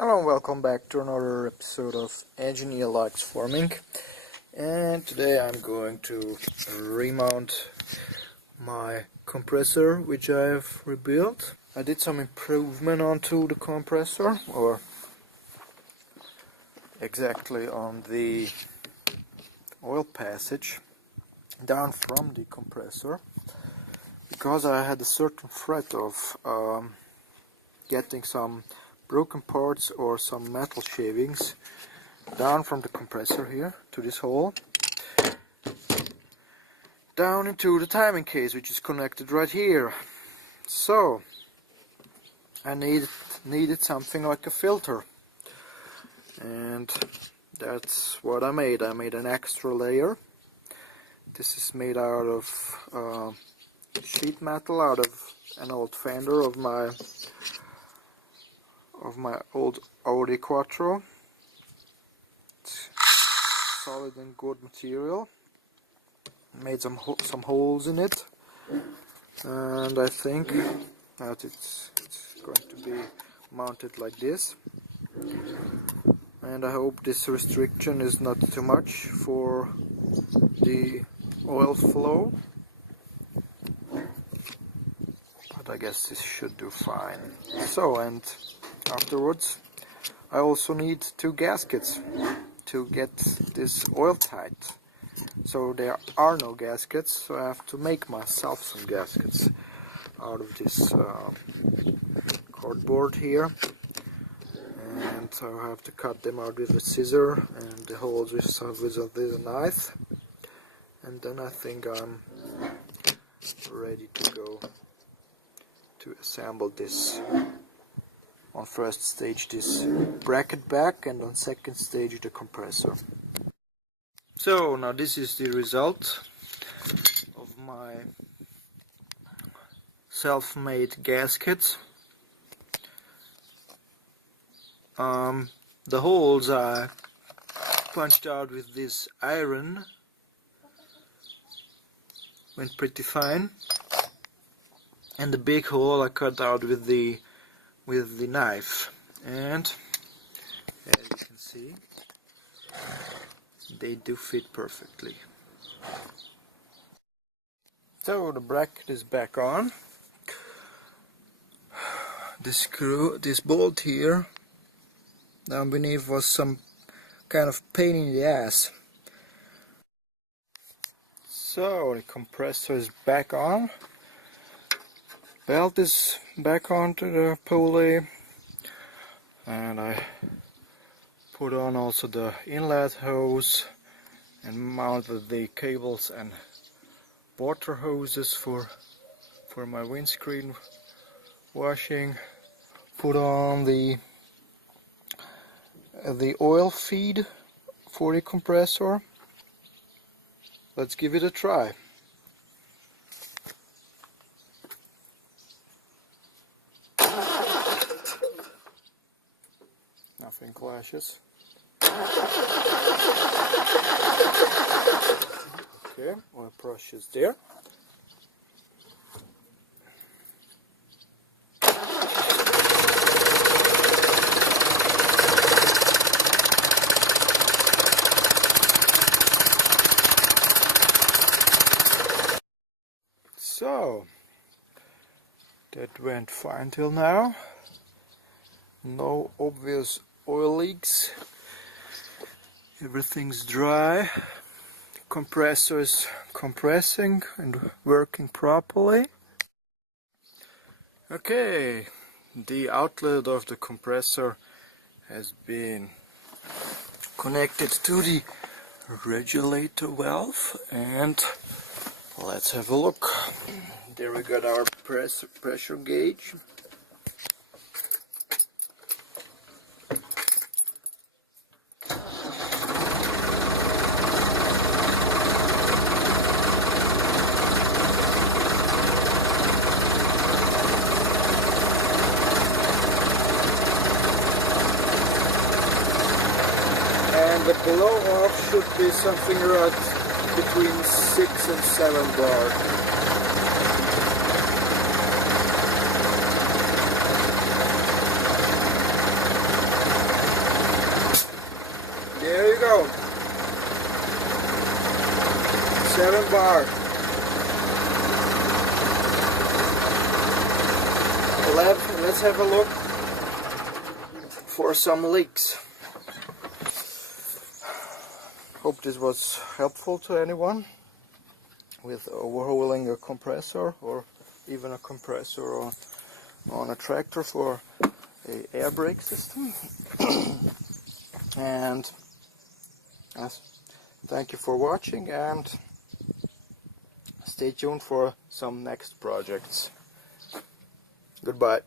Hello and welcome back to another episode of Engineer Likes Farming, and today I'm going to remount my compressor which I have rebuilt. I did some improvement onto the compressor, or exactly on the oil passage down from the compressor, because I had a certain threat of getting some broken parts or some metal shavings down from the compressor here to this hole, down into the timing case which is connected right here. So I needed something like a filter, and that's what I made. I made an extra layer. This is made out of sheet metal, out of an old fender of my old Audi Quattro. It's solid and good material. Made some holes in it, and I think that it's going to be mounted like this. And I hope this restriction is not too much for the oil flow, but I guess this should do fine. So, and afterwards I also need 2 gaskets to get this oil tight. So there are no gaskets, so I have to make myself some gaskets out of this cardboard here, and I have to cut them out with a scissor and the holes with a knife, and then I think I'm ready to go to assemble this. On first stage this bracket back, and on second stage the compressor. So now this is the result of my self-made gaskets. The holes I punched out with this iron, went pretty fine, and the big hole I cut out with the knife, and as you can see, they do fit perfectly. So the bracket is back on. This bolt here down beneath was some kind of pain in the ass. So the compressor is back on. Belt is back onto the pulley, and I put on also the inlet hose and mounted the cables and water hoses for my windscreen washing. Put on the oil feed for the compressor. Let's give it a try. Nothing clashes. Okay, oil brush is there. So that went fine till now. No obvious oil leaks. Everything's dry. The compressor is compressing and working properly. Okay, the outlet of the compressor has been connected to the regulator valve, and let's have a look. There we got our pressure gauge. And the blow off should be something right between 6 and 7 bar. 7 bar. Let's have a look for some leaks. Hope this was helpful to anyone with overhauling a compressor, or even a compressor on a tractor for a air brake system. And thank you for watching, and stay tuned for some next projects. Goodbye.